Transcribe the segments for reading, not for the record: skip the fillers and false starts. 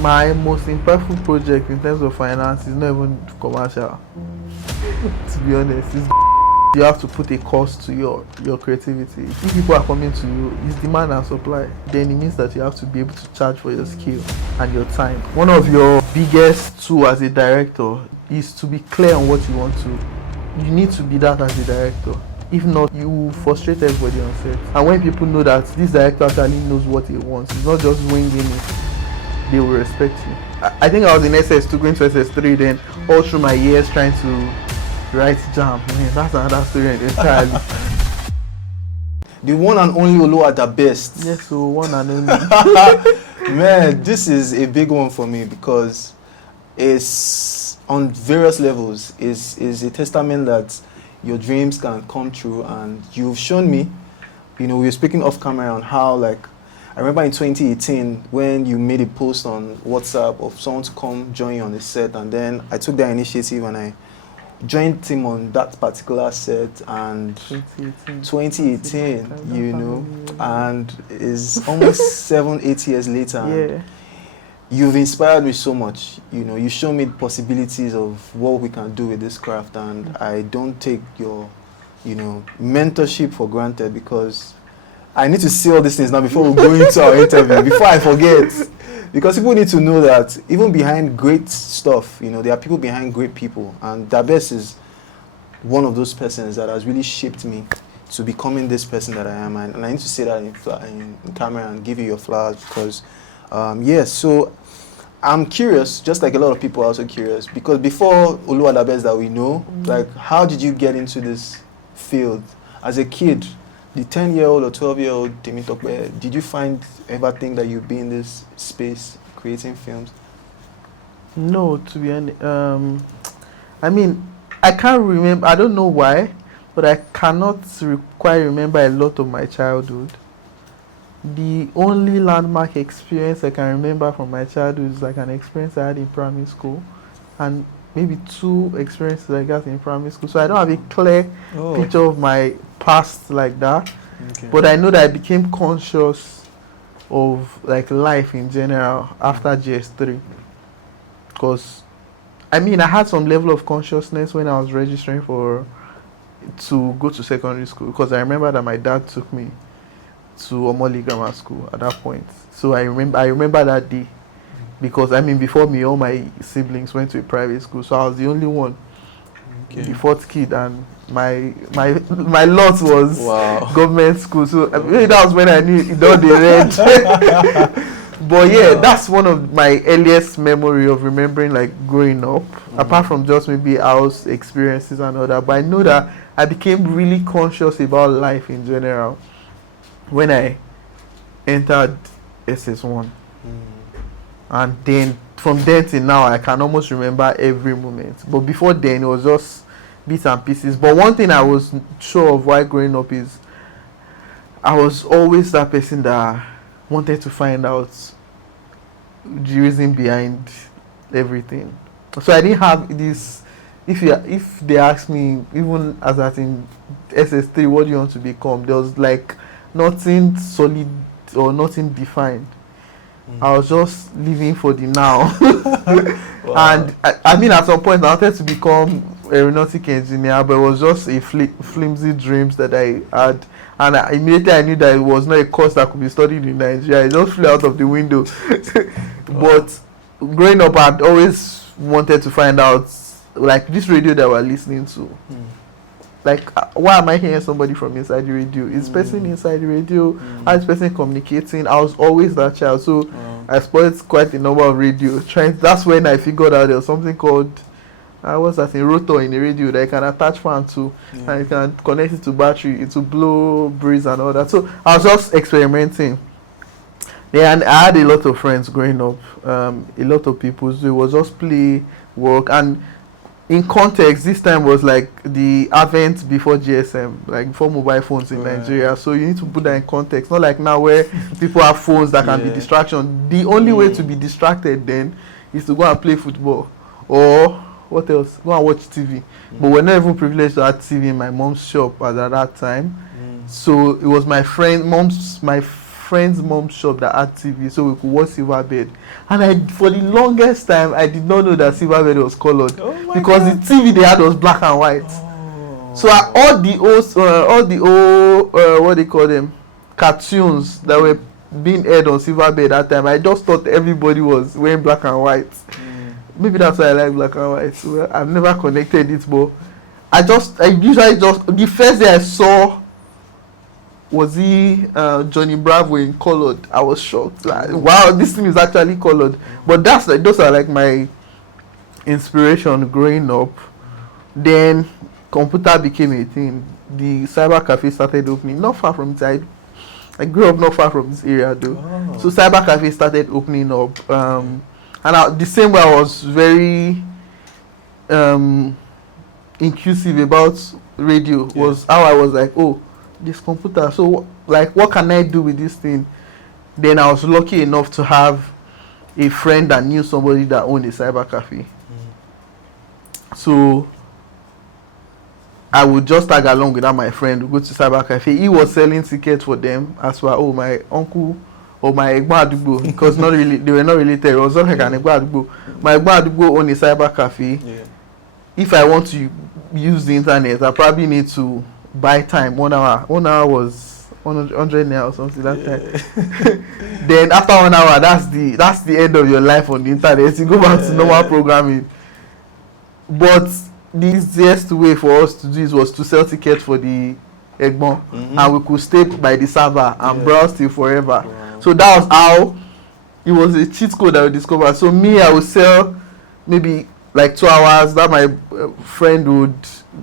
My most impactful project in terms of finance is not even commercial. To be honest, it's you have to put a cost to your creativity. If people are coming to you, it's demand and supply. Then it means that you have to be able to charge for your skill and your time. One of your biggest tools as a director is to be clear on what you want to. You need to be that as a director. If not, you will frustrate everybody on set. And when people know that this director actually knows what he wants, it's not just winging it, they will respect you. I think I was in SS2 going to SS3 then, all through my years trying to write jam. Man, that's another story entirely. The one and only Oluwadabest. Yes, so one and only. Man, this is a big one for me because it's on various levels. Is a testament that your dreams can come true, and you've shown me. You know, we were speaking off camera on how, like, I remember in 2018 when you made a post on WhatsApp of someone to come join you on the set, and then I took that initiative and I joined him on that particular set. And 2018, you know, and it's almost 7-8 years later. Yeah. You've inspired me so much. You know, you show me the possibilities of what we can do with this craft, and I don't take your, you know, mentorship for granted, because I need to see all these things now before we go into our interview, before I forget. Because people need to know that even behind great stuff, you know, there are people behind great people. And Dabest is one of those persons that has really shaped me to becoming this person that I am. And I need to say that in camera and give you your flowers because, yes, so I'm curious, just like a lot of people are also curious, because before Oluwadabest that we know, like, how did you get into this field? As a kid, the 10-year-old or 12-year-old Temitope, did you ever think that you'd be in this space creating films? No, to be honest. I mean, I can't remember. I don't know why, but I cannot quite remember a lot of my childhood. The only landmark experience I can remember from my childhood is like an experience I had in primary school, and maybe 2 experiences I got in primary school. So I don't have a clear picture of my past like that. Okay. But I know that I became conscious of like life in general after GS3. Because I mean, I had some level of consciousness when I was registering to go to secondary school, because I remember that my dad took me to Omoli Grammar School at that point. So I remember that day, because I mean, before me, all my siblings went to a private school, so I was the only one, the 4th kid, and my lot was government school. So maybe that was when I knew it all the red. But yeah, that's one of my earliest memory of remembering like growing up, apart from just maybe house experiences and all that. But I know that I became really conscious about life in general when I entered SS1. And then from then till now, I can almost remember every moment. But before then, it was just bits and pieces. But one thing I was sure of while growing up is I was always that person that wanted to find out the reason behind everything. So I didn't have this. If they asked me, even as at in SS3, what do you want to become? There was like nothing solid or nothing defined. I was just living for the now. And I mean, at some point I wanted to become aeronautic engineer, but it was just a flimsy dreams that I had. And immediately I knew that it was not a course that could be studied in Nigeria. It just flew out of the window. But growing up, I'd always wanted to find out, like this radio that we're listening to. Like, why am I hearing somebody from inside the radio? Is person inside the radio? How is person communicating? I was always that child. So I spoiled quite a number of radios. That's when I figured out there was something called, what's that thing, rotor in the radio that you can attach fan to, and you can connect it to battery, it will blow breeze and all that. So I was just experimenting. Yeah, and I had a lot of friends growing up, a lot of people. So it was just play, work, and in context, this time was like the advent before GSM, like before mobile phones in Nigeria. So you need to put that in context. Not like now where people have phones that can be distraction. The only way to be distracted then is to go and play football, or what else? Go and watch TV. But we're not even privileged to have TV in my mom's shop at that time. So it was my friend's friend's mom's shop that had TV, so we could watch Silverbird. And for the longest time, I did not know that Silverbird was colored because God. the TV they had was black and white. So all the old what they call them, cartoons that were being aired on Silverbird that time, I just thought everybody was wearing black and white. Maybe that's why I like black and white. So I've never connected it, but I usually just, the first day I saw was Johnny Bravo in colored. I was shocked. Like, wow, this thing is actually colored. But those are like my inspiration growing up. Then computer became a thing. The cyber cafe started opening not far from inside. I grew up not far from this area though. So cyber cafe started opening up. And the same way I was very inclusive about radio was how I was like, oh, this computer. So like, what can I do with this thing? Then I was lucky enough to have a friend that knew somebody that owned a cyber cafe. So I would just tag along with that my friend, go to cyber cafe. He was selling tickets for them as well. Oh, my uncle or my Egbon Adugbo, because they were not related. It was not like an Egbon Adugbo. My Egbon Adugbo owned a cyber cafe. If I want to use the internet, I probably need to buy time. 1 hour. 1 hour was 100 naira or something that time. Then after 1 hour, that's the end of your life on the internet. You go back to normal programming. But the easiest way for us to do it was to sell tickets for the Egbon, and we could stay by the server and browse till forever. Wow. So that was how it was a cheat code that we discovered. So me, I would sell maybe like 2 hours, that my friend would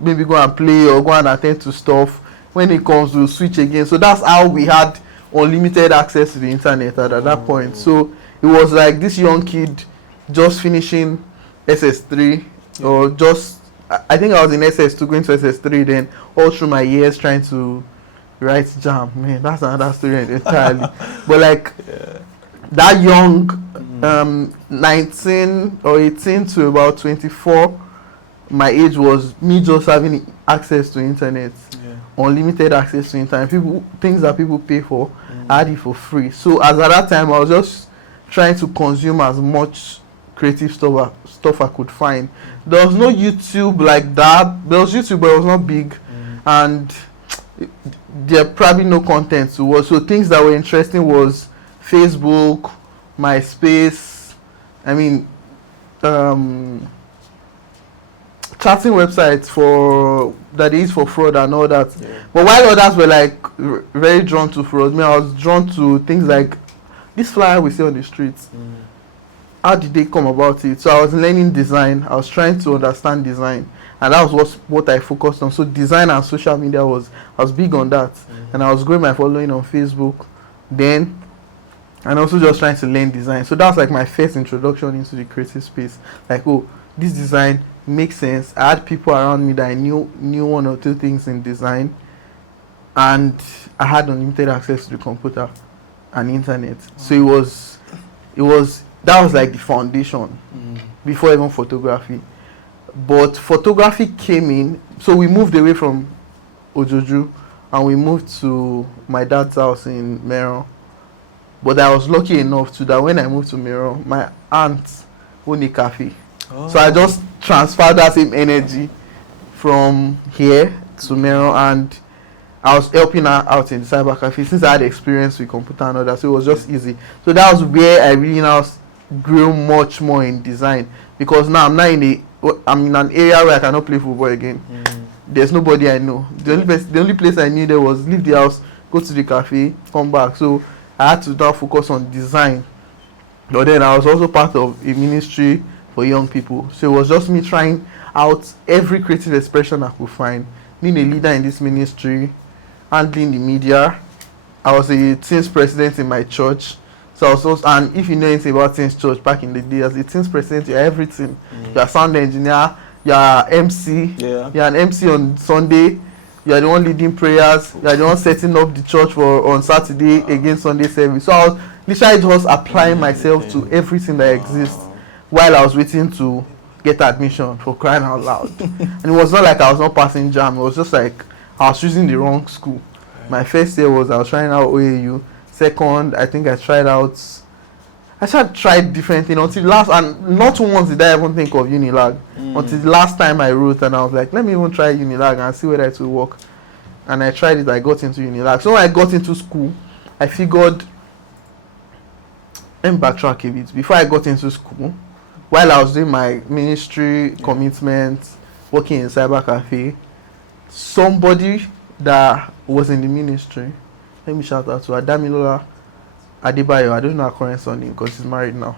maybe go and play or go and attend to stuff. When it comes, we'll switch again. So that's how we had unlimited access to the internet at that point. So it was like this young kid just finishing SS3 or just, I think I was in SS2 going to SS3, then all through my years trying to write jam. Man, that's another story entirely. But like that young 19 or 18 to about 24, my age was me just having access to internet, unlimited access to internet. Things that people pay for, I had it for free. So as at that time, I was just trying to consume as much creative stuff I could find. There was no YouTube like that. There was YouTube, but it was not big, and there probably no content to watch. So things that were interesting was Facebook, MySpace. I mean, chatting websites that is for fraud and all that. But while others were like very drawn to fraud, I was drawn to things like this flyer we see on the streets. How did they come about it? So I was learning design. I was trying to understand design, and that was what I focused on. So design and social media I was big on that, and I was growing my following on Facebook then, and also just trying to learn design. So that was like my first introduction into the creative space. Like, oh, this design makes sense. I had people around me that I knew 1 or 2 things in design, and I had unlimited access to the computer and internet. So that was like the foundation before even photography. But photography came in, so we moved away from Ojoju and we moved to my dad's house in Meron. But I was lucky enough to that when I moved to Meron, my aunt owned a cafe. So I just transferred that same energy from here to Meron, and I was helping her out in the cyber cafe since I had experience with computer and all that, so it was just easy. So that was where I really now grew much more in design, because now I'm in an area where I cannot play football again. There's nobody I know. The only place I knew there was leave the house, go to the cafe, come back. So I had to now focus on design. But then I was also part of a ministry for young people. So it was just me trying out every creative expression I could find. Being a leader in this ministry, handling the media. I was a teens president in my church. So I was also, and if you know anything about teens church back in the day, as a teens president, you're everything. You're a sound engineer, you're MC, you're an MC on Sunday, you're the one leading prayers, you're the one setting up the church on Saturday against Sunday service. So I was literally just applying myself to everything that exists while I was waiting to get admission, for crying out loud. And it was not like I was not passing JAM, it was just like I was choosing the wrong school. My first year was I was trying out OAU, second, I think I tried different things until last, and not once did I even think of Unilag until the last time I wrote, and I was like, let me even try Unilag and see whether it will work. And I tried it. I got into Unilag. So when I got into school, I figured, let me backtrack a bit. Before I got into school, while I was doing my ministry commitment, working in cyber cafe, somebody that was in the ministry, let me shout out to Adamilola Adebayo, I don't know her current surname because she's married now,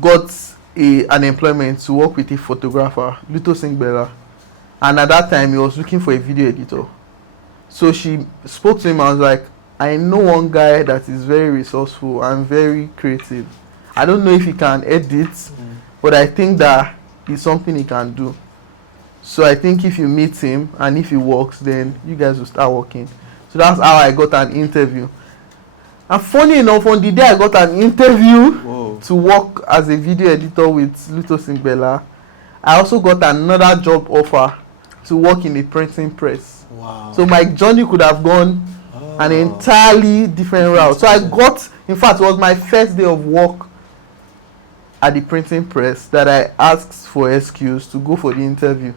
got an employment to work with a photographer, Luto Singbella. And at that time, he was looking for a video editor. So she spoke to him and was like, I know one guy that is very resourceful and very creative. I don't know if he can edit, but I think that it's something he can do. So I think if you meet him and if he works, then you guys will start working. So that's how I got an interview. And funny enough, on the day I got an interview to work as a video editor with Luto Singbella, I also got another job offer to work in a printing press. Wow. So my journey could have gone an entirely different route. So I got, in fact, it was my first day of work at the printing press that I asked for excuse to go for the interview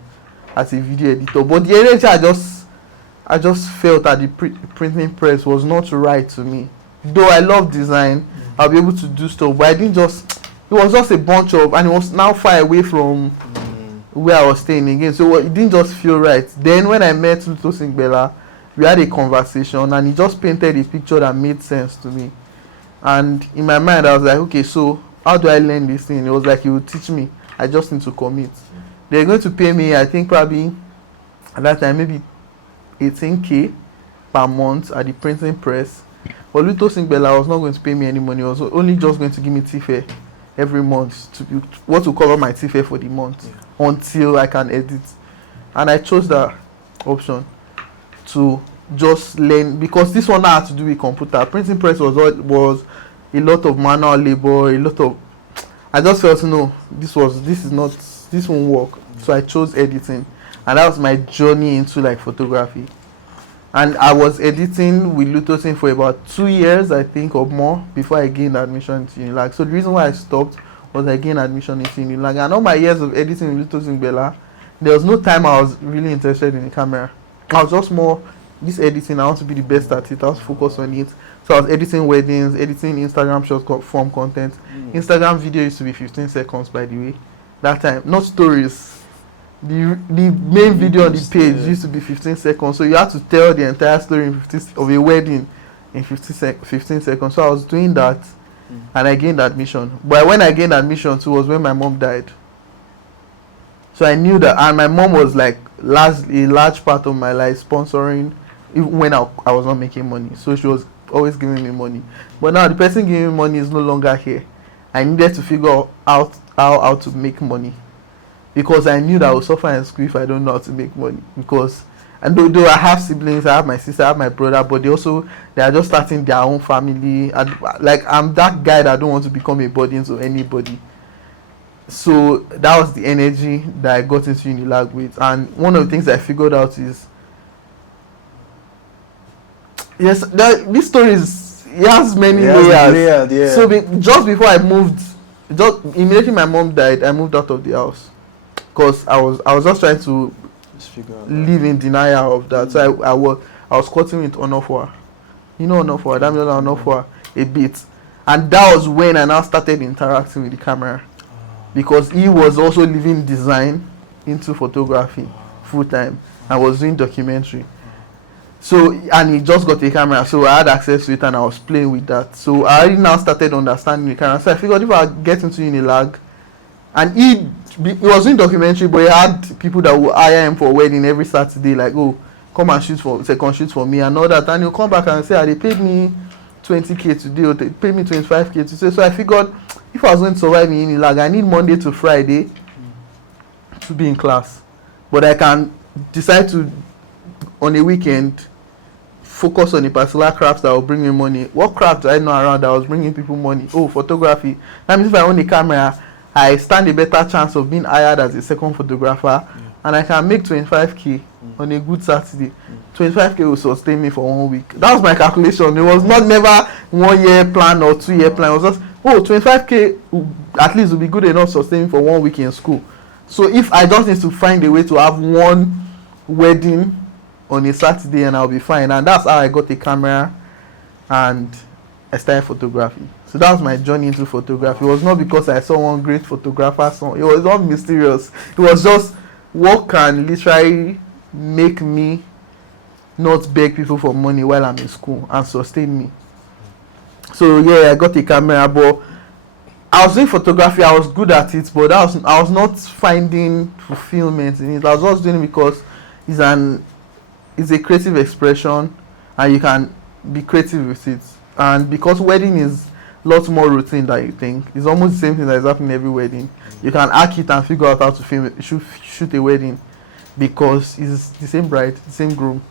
as a video editor. But the energy I just felt at the printing press was not right to me. Though I love design, I'll be able to do stuff, but I didn't just, it was just a bunch of, and it was now far away from where I was staying again, so it didn't just feel right. Then when I met Luto Singbella, we had a conversation and he just painted a picture that made sense to me. And in my mind I was like, okay, so how do I learn this thing? It was like, he would teach me, I just need to commit. They're going to pay me, I think probably at that time maybe 18k per month at the printing press. But Luto Singbella was not going to pay me any money. He was only just going to give me TFE every month, to what will cover my TFE for the month until I can edit. And I chose that option to just learn, because this one I had to do with computer. Printing press was a lot of manual labor, a lot of, I just felt, no, this won't work. So I chose editing, and that was my journey into like photography. And I was editing with Luto Sing for about 2 years, I think, or more, before I gained admission to Unilag. So the reason why I stopped was I gained admission into Unilag. And all my years of editing with Luto Singbella, there was no time I was really interested in the camera. I was just more, this editing, I want to be the best at it. I was focused on it. So I was editing weddings, editing Instagram short form content. Instagram video used to be 15 seconds, by the way. That time, not stories. The main video on the page used to be 15 seconds, so you had to tell the entire story of a wedding in 15 seconds. So I was doing that, and I gained admission. But when I gained admission too was when my mom died. So I knew that, and my mom was like a large part of my life, sponsoring even when I was not making money. So she was always giving me money. But now the person giving me money is no longer here. I needed to figure out how to make money, because I knew that I would suffer in school if I don't know how to make money. Because, and though I have siblings, I have my sister, I have my brother, but they are just starting their own family. And like, I'm that guy that don't want to become a burden to anybody. So that was the energy that I got into Unilag with. And one of the things I figured out is, yes, this story has many layers. Yeah. So just before I moved, immediately my mom died, I moved out of the house. Because I was just trying to live in denial of that. So I was cutting with Onofwa. You know Onofwa, Damilola Onofwa a bit. And that was when I now started interacting with the camera. Because he was also leaving design into photography full time. I was doing documentary. So, and he just got a camera, so I had access to it and I was playing with that. So I already now started understanding the camera. So I figured if I get into Unilag, and he was doing documentary, but he had people that would hire him for a wedding every Saturday, like, oh, come and shoot for me and all that. And he'll come back and say, they paid me 20k today, or they paid me 25k today. So I figured if I was going to survive in Unilag, I need Monday to Friday to be in class. But I can decide to, on a weekend, focus on a particular craft that will bring me money. What craft do I know around that was bringing people money? Oh, photography. That means if I own a camera, I stand a better chance of being hired as a second photographer, and I can make 25k on a good Saturday. 25k will sustain me for 1 week. That was my calculation. It was not never 1 year plan or 2 year plan. It was just 25k at least will be good enough to sustain me for 1 week in school. So if I just need to find a way to have one wedding on a Saturday and I'll be fine. And that's how I got a camera and I started photography. So that was my journey into photography. It was not because I saw one great photographer. It was not mysterious. It was just what can literally make me not beg people for money while I'm in school and sustain me. So yeah, I got a camera, but I was doing photography. I was good at it, but I was not finding fulfillment in it. I was just doing it because it's a creative expression and you can be creative with it. And because wedding is a lot more routine than you think, it's almost the same thing that is happening every wedding. You can hack it and figure out how to film it, shoot a wedding, because it's the same bride, the same groom.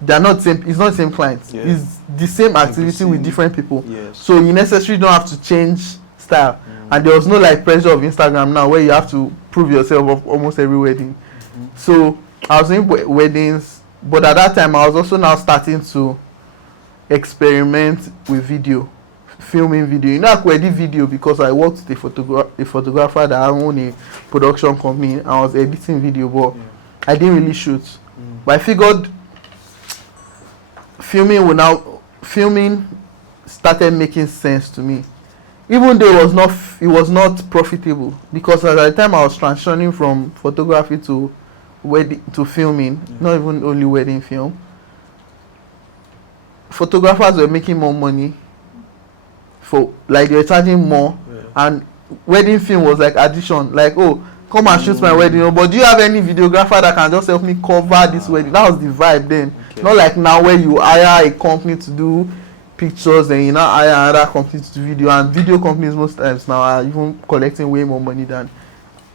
They're not the same. It's not the same client. Yeah. It's the same activity with different people. Yes. So you necessarily don't have to change style. And there was no like pressure of Instagram now where you have to prove yourself of almost every wedding. So I was doing weddings, but at that time I was also now starting to experiment with video, filming video. You know, I did video because I worked with a photographer that owned a production company. I was editing video, but I didn't really shoot. But I figured filming started making sense to me, even though it was not profitable, because at the time I was transitioning from photography to filming, not even only wedding film. Photographers were making more money, they were charging more, and wedding film was like addition, like, oh, come and shoot my wedding, but do you have any videographer that can just help me cover this wedding? That was the vibe then. Not like now where you hire a company to do pictures and you now hire another company to do video, and video companies most times now are even collecting way more money than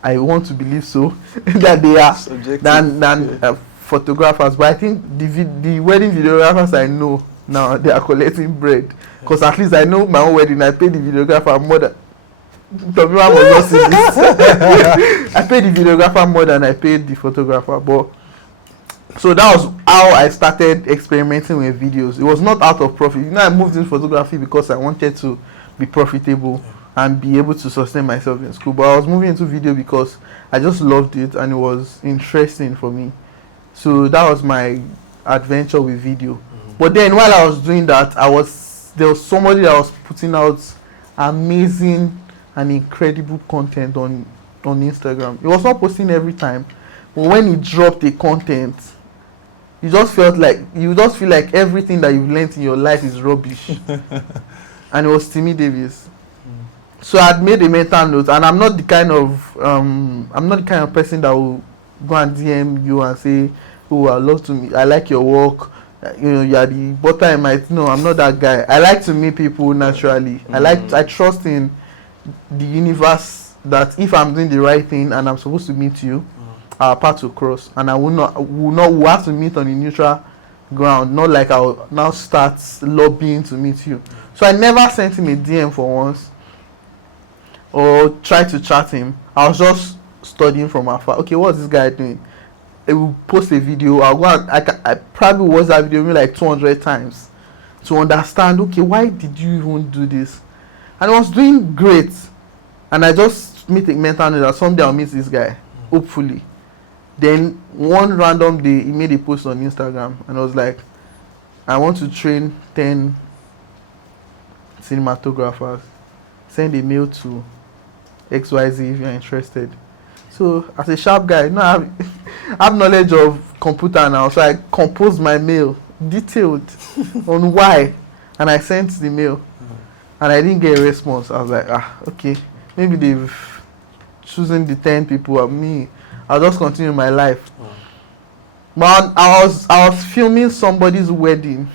I want to believe so that they are than photographers. But I think the wedding videographers I know now, they are collecting bread, because at least I know my own wedding I paid the videographer more than I paid the videographer more than I paid the photographer. But so that was how I started experimenting with videos. It was not out of profit. You know, I moved into photography because I wanted to be profitable and be able to sustain myself in school. But I was moving into video because I just loved it and it was interesting for me. So that was my adventure with video. But then while I was doing that, there was somebody that was putting out amazing and incredible content on Instagram. He was not posting every time, but when he dropped the content, you just feel like everything that you've learned in your life is rubbish. And it was Timmy Davis. So I had made a mental note, and I'm not the kind of person that will go and DM you and say, oh, I like your work, you know, you are the butter in my, no, I'm not that guy. I like to meet people naturally. I trust in the universe that if I'm doing the right thing and I'm supposed to meet you, our paths will cross, and we'll have to meet on a neutral ground, not like I'll now start lobbying to meet you. So I never sent him a DM for once or tried to chat him. I was just studying from afar. Okay, what's this guy doing? He will post a video. I probably watched that video maybe like 200 times to understand, okay, why did you even do this? And I was doing great, and I just made a mental note that someday I'll meet this guy, hopefully. Then one random day, he made a post on Instagram, and I was like, I want to train 10 cinematographers. Send a mail to XYZ if you're interested. So as a sharp guy, you know, I have knowledge of computer now, so I composed my mail detailed on why, and I sent the mail, and I didn't get a response. I was like, okay, maybe they've chosen the 10 people of me. I'll just continue my life. But I was filming somebody's wedding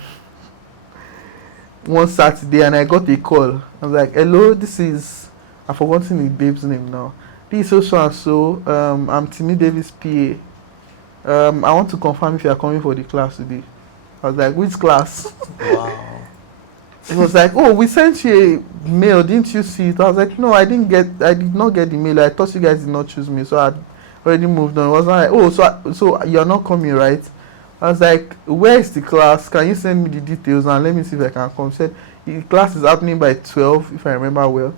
one Saturday, and I got a call. I was like, hello, I've forgotten the babe's name now. This is so and so. I'm Timmy Davis PA. I want to confirm if you are coming for the class today. I was like, which class? Wow. It was like, oh, we sent you a mail, didn't you see it? I was like, no, I did not get the mail. I thought you guys did not choose me, so already moved on. It was like, oh, so you're not coming, right? I was like, where is the class? Can you send me the details and let me see if I can come? She said, the class is happening by 12, if I remember well.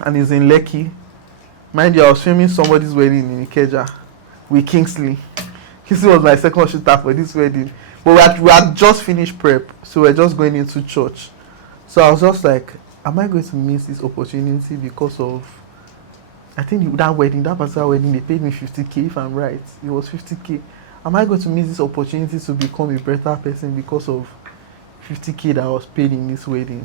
And it's in Lekki. Mind you, I was filming somebody's wedding in Ikeja with Kingsley. Kingsley was my second shooter for this wedding. But we had just finished prep, so we're just going into church. So I was just like, am I going to miss this opportunity because of, I think that particular wedding, they paid me 50K, if I'm right. It was 50K. Am I going to miss this opportunity to become a better person because of 50K that I was paid in this wedding?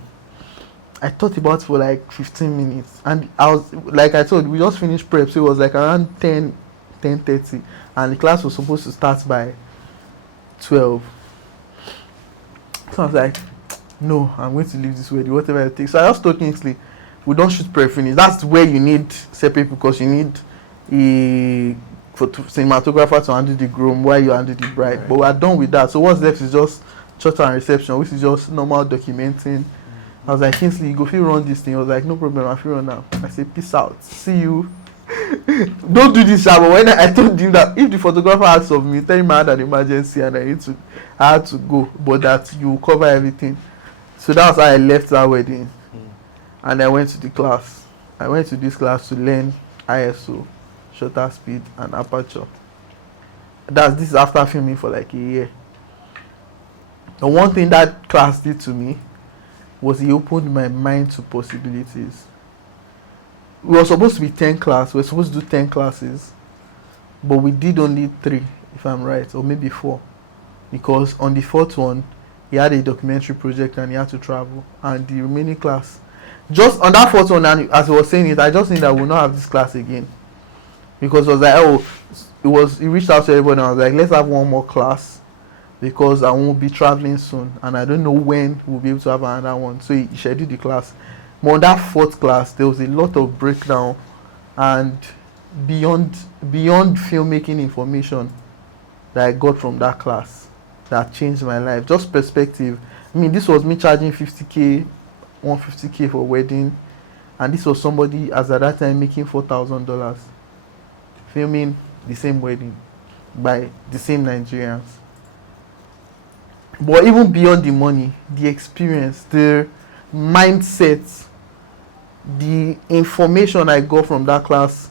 I thought about it for like 15 minutes. And I was, like I told, we just finished prep, so it was like around 10:30. And the class was supposed to start by 12. So I was like, no, I'm going to leave this wedding, whatever it takes. So I just told Kingsley, we don't shoot pre-finish. That's where you need separate, because you need a cinematographer to handle the groom while you handle the bride. Right. But we're done with that. So what's left is just church and reception, which is just normal documenting. I was like, Kingsley, you go feel run this thing. I was like, no problem, I feel run now. I said, peace out. See you. Don't do this, but when I told him that if the photographer asks of me, tell him I had an emergency and I had to go, but that you cover everything. So that's how I left that wedding. And I went to the class. I went to this class to learn ISO, shutter speed, and aperture. This is after filming for like a year. The one thing that class did to me was it opened my mind to possibilities. We were supposed to be 10 classes. We were supposed to do 10 classes, but we did only 3, if I'm right, or maybe 4, because on the 4th one, he had a documentary project and he had to travel, and the remaining class, just on that 4th one, and as I was saying it, I just knew that we will not have this class again, because it was like, he reached out to everybody and I was like, let's have one more class, because I won't be traveling soon, and I don't know when we'll be able to have another one. So he scheduled the class. But on that 4th class, there was a lot of breakdown and beyond filmmaking information that I got from that class that changed my life. Just perspective. I mean, this was me charging 50K, 150K for a wedding, and this was somebody as at that time making $4,000 filming the same wedding by the same Nigerians. But even beyond the money, the experience, the mindset, the information I got from that class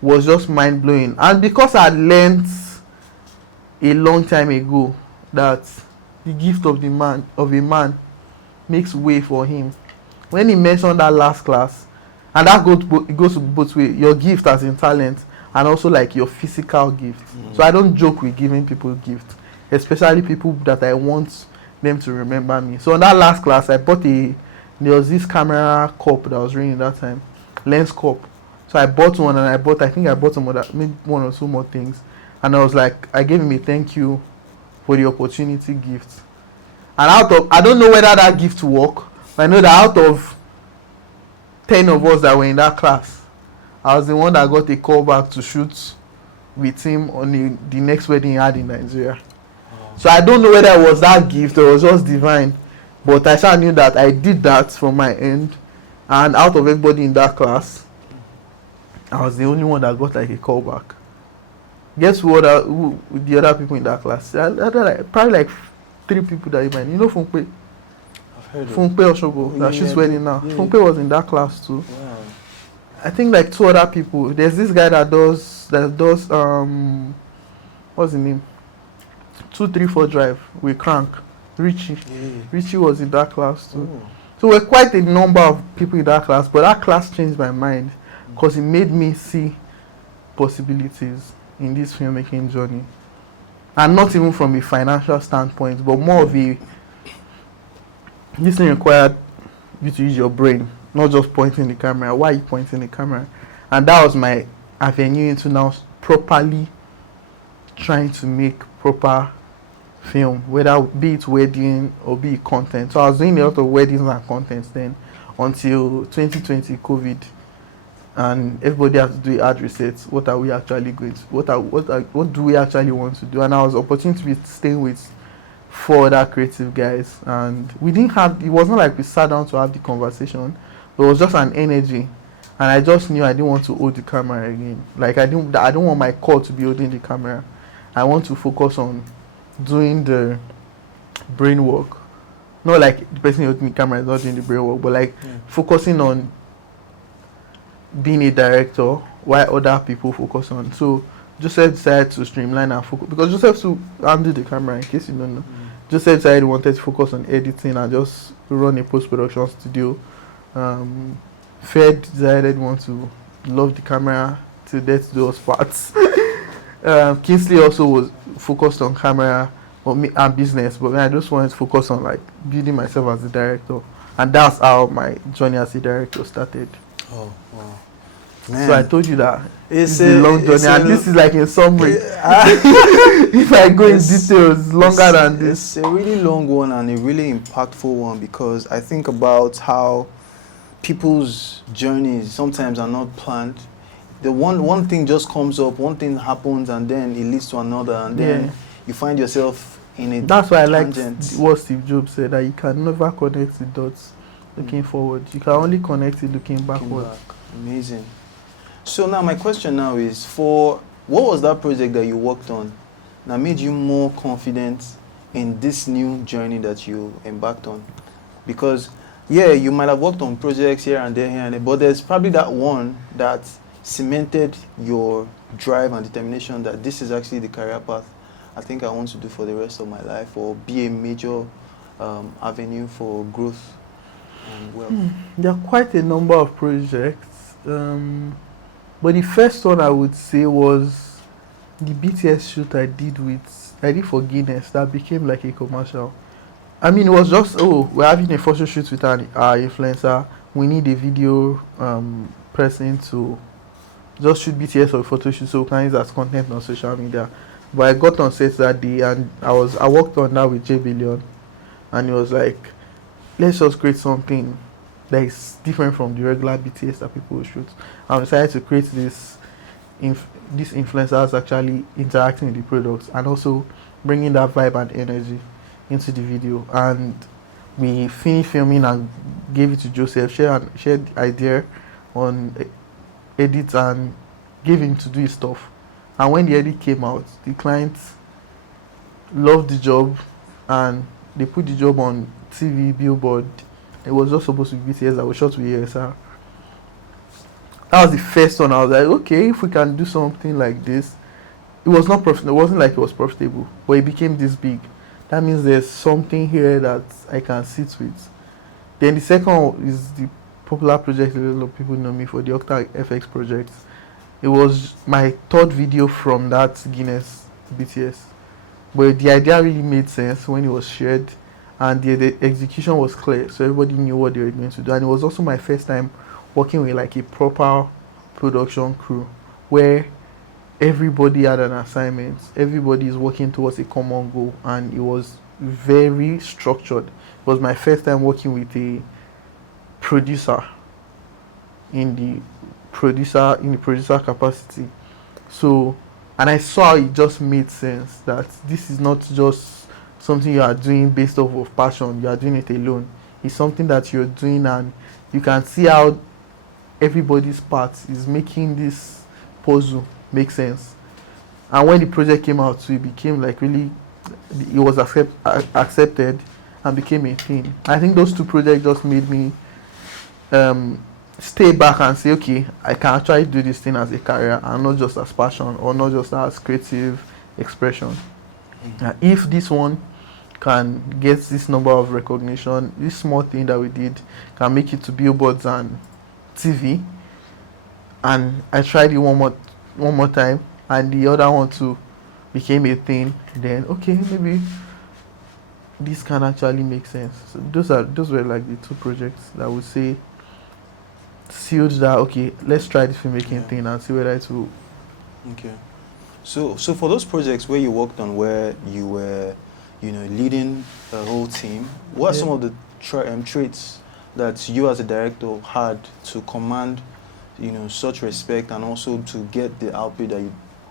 was just mind-blowing. And because I learned a long time ago that the gift of a man makes way for him, when he mentioned that last class, and that goes both ways, your gift as in talent and also like your physical gift. So I don't joke with giving people gifts, especially people that I want them to remember me. So on that last class, I bought there was this camera cup that was raining that time, lens cup. So I bought one, and I think I bought some other, maybe 1 or 2 more things. And I was like, I gave him a thank you for the opportunity gift. And I don't know whether that gift worked, but I know that out of 10 of us that were in that class, I was the one that got a call back to shoot with him on the next wedding he had in Nigeria. So I don't know whether it was that gift or it was just divine, but I sure knew that I did that from my end, and out of everybody in that class, I was the only one that got like a call back. Guess who the other people in that class? Probably like 3 people that you might. You know Funke? I've heard of Funke Oshogo, that she's wedding now. Yeah. Funke was in that class too. Wow. I think like 2 other people. There's this guy that does what's his name? 234 Drive with Crank. Richie. Yeah. Richie was in that class too. Oh. So we're quite a number of people in that class, but that class changed my mind because it made me see possibilities in this filmmaking journey. And not even from a financial standpoint, but more of this thing required you to use your brain, not just pointing the camera. Why are you pointing the camera? And that was my avenue into now properly trying to make proper film, whether be it wedding or be it content. So I was doing a lot of weddings and contents then until 2020 COVID, and everybody had to do ad research. What are we actually going to? What do we actually want to do? And I was opportunity to be staying with 4 other creative guys, and we didn't have. It was not like we sat down to have the conversation. It was just an energy, and I just knew I didn't want to hold the camera again. Like I don't want my core to be holding the camera. I want to focus on doing the brain work. Not like the person holding the camera is not doing the brain work, but like focusing on being a director while other people focus on. So Joseph decided to streamline and focus, because Joseph to handle the camera, in case you don't know. Joseph decided he wanted to focus on editing and just run a post-production studio. Fed decided he wanted to love the camera to death to those parts. Kingsley also was focused on camera and business, but I just wanted to focus on like building myself as a director, and that's how my journey as a director started. Oh wow, man! So I told you that it's a long journey, and this is like a summary. If I go in details, it's longer than this. It's a really long one and a really impactful one, because I think about how people's journeys sometimes are not planned. The one thing just comes up, one thing happens, and then it leads to another, and then you find yourself in a That's why I tangent. like what Steve Jobs said, that you can never connect the dots looking forward. You can only connect it looking backward. Amazing. So now my question now is, for what was that project that you worked on that made you more confident in this new journey that you embarked on? Because you might have worked on projects here and there, but there's probably that one that cemented your drive and determination that this is actually the career path I think I want to do for the rest of my life, or be a major avenue for growth and wealth. There are quite a number of projects, but the first one I would say was the BTS shoot I did for Guinness that became like a commercial. I mean, it was just, we're having a photo shoot with our influencer. We need a video person to just shoot BTS or a photo shoot so we can use as content on social media. But I got on set that day, and I worked on that with J Billion, and it was like, let's just create something that is different from the regular BTS that people shoot. I decided to create this influencers actually interacting with the products and also bringing that vibe and energy into the video. And we finished filming and gave it to Joseph, shared the idea on edit and gave him to do his stuff. And when the edit came out, the clients loved the job and they put the job on TV, billboard. It was just supposed to be BTS that was shot with ESR. That was the first one. I was like, okay, if we can do something like this. It was not profitable. It wasn't like it was profitable, but it became this big. That means there's something here that I can sit with. Then the second one is the popular project a lot of people know me for, the OctaFX project. It was my third video from that Guinness BTS. But the idea really made sense when it was shared, and the execution was clear, so everybody knew what they were going to do. And it was also my first time working with like a proper production crew where everybody had an assignment, everybody is working towards a common goal, and it was very structured. It was my first time working with a producer in the producer capacity. So, and I saw it just made sense that this is not just something you are doing based off of passion, you are doing it alone. It's something that you're doing, and you can see how everybody's part is making this puzzle make sense. And when the project came out too, it became like really, it was accepted and became a thing. I think those two projects just made me stay back and say, okay, I can actually do this thing as a career and not just as passion or not just as creative expression. If this one can get this number of recognition, this small thing that we did can make it to billboards and TV, and I tried it one more time and the other one too became a thing, then okay, maybe this can actually make sense. So those were like the two projects that I would say sealed that, okay, let's try this filmmaking thing and see whether it will. Okay. So for those projects where you worked on, where you were, leading a whole team, what are some of the traits that you as a director had to command, such respect, and also to get the output that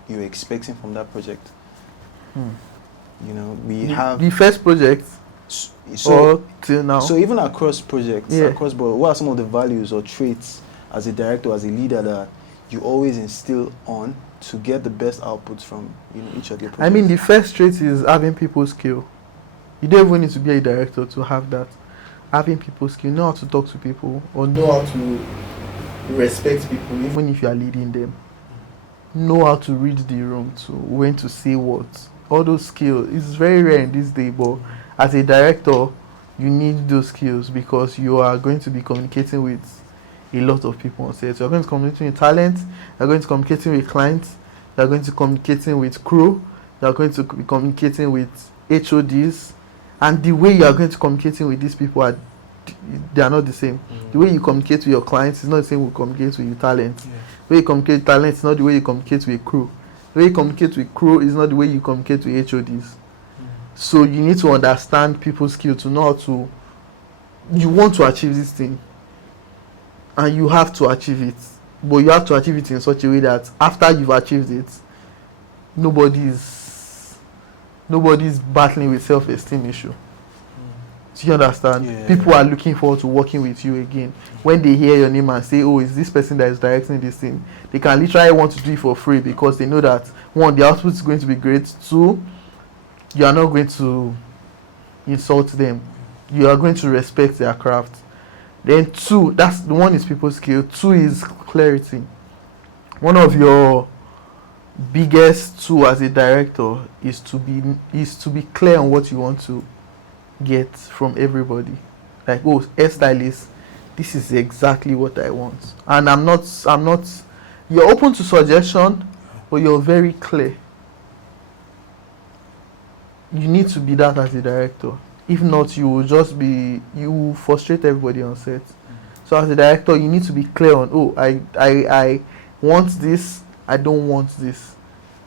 you're expecting from that project? We have the first project. So till now. So even across projects, across board, what are some of the values or traits as a director, as a leader, that you always instill on to get the best outputs from each of your projects? I mean, the first trait is having people skill. You don't even need to be a director to have that. Having people skill, know how to talk to people, or know how to respect people, even if you are leading them. Know how to read the room, to when to say what. All those skills, it's very rare in this day, but as a director, you need those skills because you are going to be communicating with a lot of people on set. You're going to communicate with talent, you're going to communicating with clients, you're going to communicating with crew, you're going to be communicating with HODs, and the way you are going to communicating with these people they are not the same. The way you communicate with your clients is not the same way you communicate with your talent. The way you communicate with talent is not the way you communicate with crew. The way you communicate with crew is not the way you communicate with HODs. So you need to understand people's skill to know how to. You want to achieve this thing, and you have to achieve it, but you have to achieve it in such a way that after you've achieved it, nobody's battling with self-esteem issue. Do you understand? Yeah. People are looking forward to working with you again. When they hear your name and say, oh, is this person that is directing this thing, they can literally want to do it for free because they know that, one, the output is going to be great. Two, you are not going to insult them. You are going to respect their craft. Then two, that's the one is people's skill. Two is clarity. One of your biggest tool as a director is to be clear on what you want to get from everybody. Like, oh, hairstylist, this is exactly what I want. And I'm not you're open to suggestion, but you're very clear. You need to be that as a director. If not, you will frustrate everybody on set. So as a director, you need to be clear on, oh, I want this, I don't want this.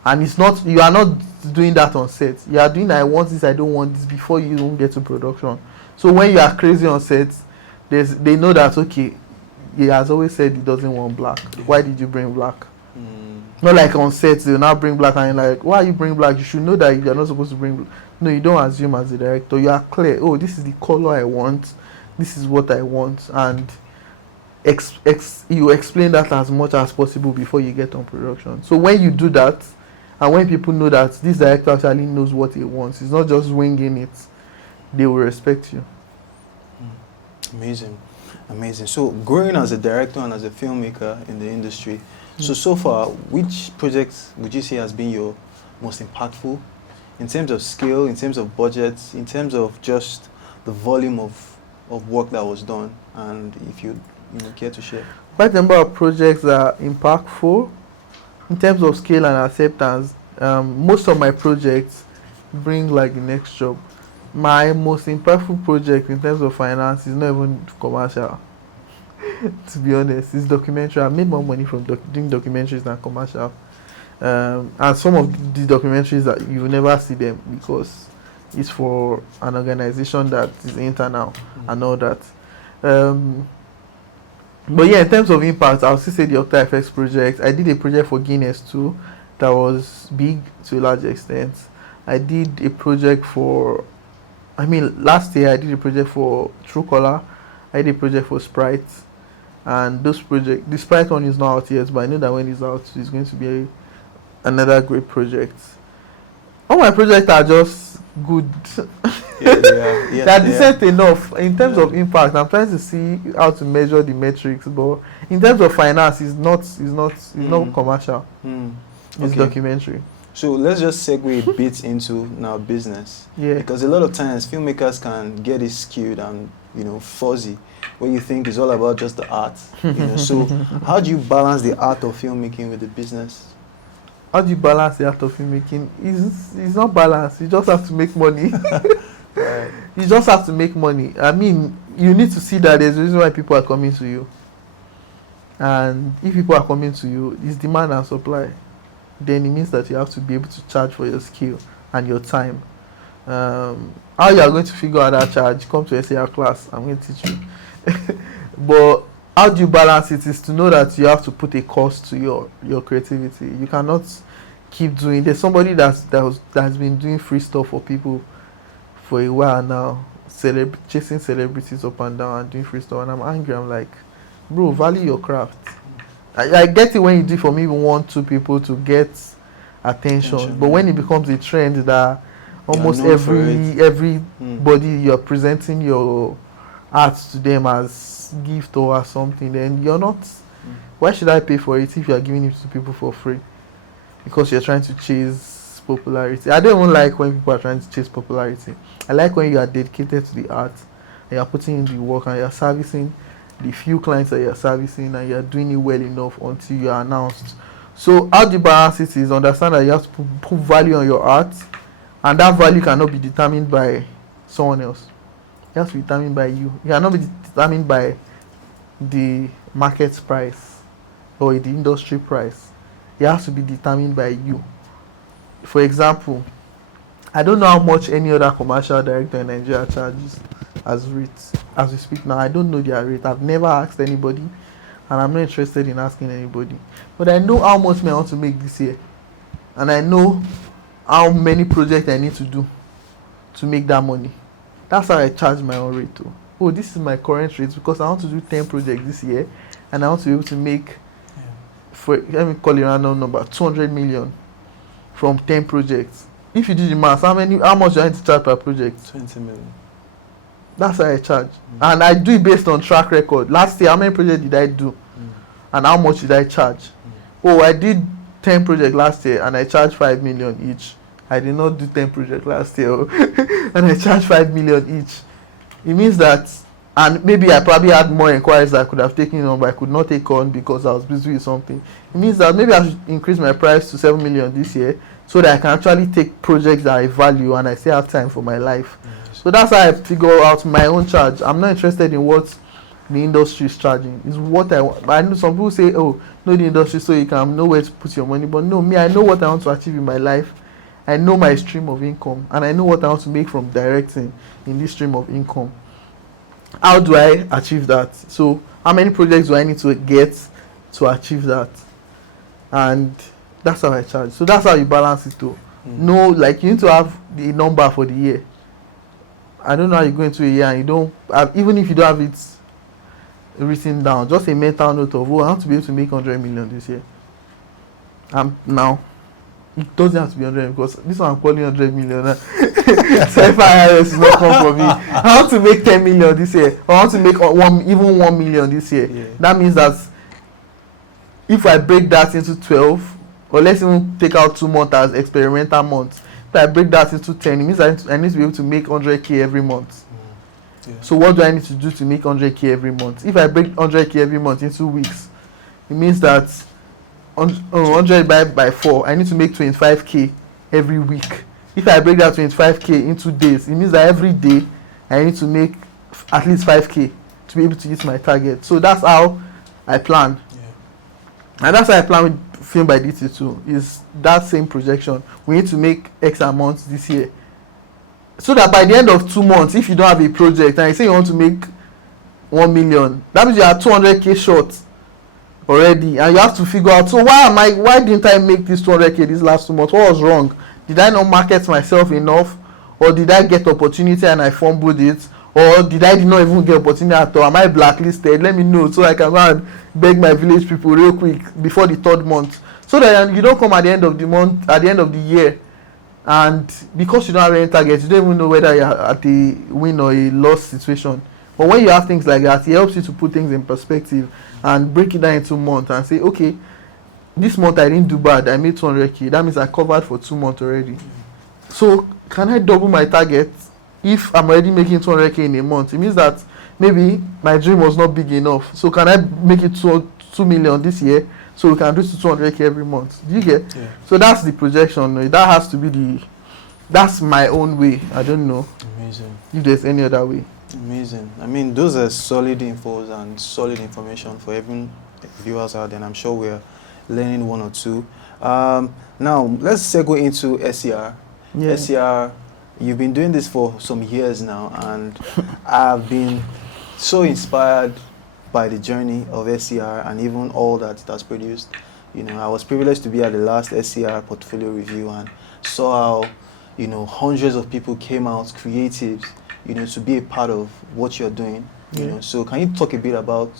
And you are not doing that on set. You are doing I want this, I don't want this before you even get to production. So when you are crazy on set, they know that, okay, he has always said he doesn't want black. Why did you bring black? Not like on set, they'll now bring black and you're like, why are you bring black? You should know that you're not supposed to bring black. No, you don't assume as a director. You are clear. Oh, this is the color I want. This is what I want. And you explain that as much as possible before you get on production. So when you do that, and when people know that this director actually knows what he wants, he's not just winging it, they will respect you. Amazing. So growing as a director and as a filmmaker in the industry, so far, which project would you say has been your most impactful in terms of scale, in terms of budgets, in terms of just the volume of work that was done? And if you care to share. Quite a number of projects are impactful. In terms of scale and acceptance, most of my projects bring like the next job. My most impactful project in terms of finance is not even commercial. To be honest, it's documentary. I made more money from doing documentaries than commercial. And some of these documentaries that you will never see them because it's for an organization that is internal and all that. But yeah, in terms of impact, I'll still say the OctaFX project. I did a project for Guinness too that was big to a large extent. I did a project last year I did a project for Truecaller. I did a project for Sprite. And the Sprite one is not out yet, but I know that when it's out, it's going to be another great project. All my projects are just good. They are decent enough. In terms of impact, I'm trying to see how to measure the metrics, but in terms of finance, it's not commercial. It's documentary. So let's just segue a bit into now business. Yeah. Because a lot of times filmmakers can get it skewed and fuzzy, where you think it's all about just the art. So how do you balance the art of filmmaking with the business? How do you balance the art of filmmaking? It's not balanced. You just have to make money. Right. You just have to make money. I mean, you need to see that there's a reason why people are coming to you. And if people are coming to you, it's demand and supply. Then it means that you have to be able to charge for your skill and your time. How you are going to figure out that charge? Come to SAR class. I'm going to teach you. But how do you balance it is to know that you have to put a cost to your creativity. You cannot keep doing. There's somebody that's been doing free stuff for people for a while now, chasing celebrities up and down and doing free stuff. And I'm angry. I'm like, bro, value your craft. I get it when you do it for maybe 1-2 people to get attention, but when it becomes a trend that almost everybody you're presenting your art to them as gift or as something, then you're not. Why should I pay for it if you're giving it to people for free? Because you're trying to chase popularity. I don't even like when people are trying to chase popularity. I like when you are dedicated to the art and you're putting in the work and you're servicing the few clients that you're servicing and you're doing it well enough until you are announced. So how the balance it is understand that you have to put value on your art, and that value cannot be determined by someone else. It has to be determined by you. It cannot be determined by the market price or the industry price. It has to be determined by you. For example, I don't know how much any other commercial director in Nigeria charges as rates. As we speak now, I don't know their rate. I've never asked anybody, and I'm not interested in asking anybody. But I know how much I want to make this year, and I know how many projects I need to do to make that money. That's how I charge my own rate too. Oh, this is my current rate because I want to do 10 projects this year, and I want to be able to make, for let me call it a random number, 200 million from 10 projects. If you do the math, how much do I need to charge per project? 20 million. That's how I charge. And I do it based on track record. Last year, how many projects did I do? And how much did I charge? Oh, I did 10 projects last year and I charged 5 million each. I did not do 10 projects last year and I charged 5 million each. It means that, and maybe I probably had more inquiries that I could have taken on, but I could not take on because I was busy with something. It means that maybe I should increase my price to 7 million this year so that I can actually take projects that I value and I still have time for my life. So that's how I figure out my own charge. I'm not interested in what the industry is charging. It's what I want. I know some people say, oh, know the industry so you can know where to put your money. But no, me, I know what I want to achieve in my life. I know my stream of income. And I know what I want to make from directing in this stream of income. How do I achieve that? So how many projects do I need to get to achieve that? And that's how I charge. So that's how you balance it too. No, like you need to have the number for the year. I don't know how you go into a year and you don't have, even if you don't have it written down, just a mental note of, oh, I want to be able to make 100 million this year. Now, it doesn't have to be 100 because this one I'm calling 100 million. So FIRS is not come from me. I want to make 10 million this year. I want to make even 1 million this year. Yeah. That means that if I break that into 12, or let's even take out 2 months as experimental months, if I break that into 10, it means I need to be able to make 100k every month. Yeah. So what do I need to do to make 100k every month? If I break 100k every month into weeks, it means that 100 by 4, I need to make 25k every week. If I break that 25k into days, it means that every day I need to make at least 5k to be able to hit my target. So that's how I plan. Yeah. And that's how I plan with FILMBYDT too, is that same projection. We need to make X amount this year. So that by the end of 2 months, if you don't have a project and you say you want to make 1 million, that means you are 200k short already, and you have to figure out, so why didn't I make this 200k this last 2 months? What was wrong? Did I not market myself enough, or did I get opportunity and I fumbled it, or did I not even get opportunity at all? Am I blacklisted? Let me know so I can go and beg my village people real quick before the 3rd month, so that you don't come at the end of the month, at the end of the year, and because you don't have any targets, you don't even know whether you're at a win or a loss situation. But when you have things like that, it helps you to put things in perspective and break it down into months and say, okay, this month I didn't do bad, I made 200k. That means I covered for 2 months already. So can I double my target if I'm already making 200k in a month? It means that maybe my dream was not big enough. So can I make it 2 million this year so we can do 200k every month? Do you get? Yeah. So that's the projection. That has to be that's my own way. I don't know. Amazing. If there's any other way. Amazing. I mean, those are solid infos and solid information for every viewers out there, and I'm sure we're learning 1 or 2. Now, let's segue into SCR. Yeah. SCR, you've been doing this for some years now, and I've been so inspired by the journey of SCR and even all that it has produced. You know, I was privileged to be at the last SCR portfolio review and saw how, you know, hundreds of people came out, creatives, you know, to be a part of what you're doing. You know, so can you talk a bit about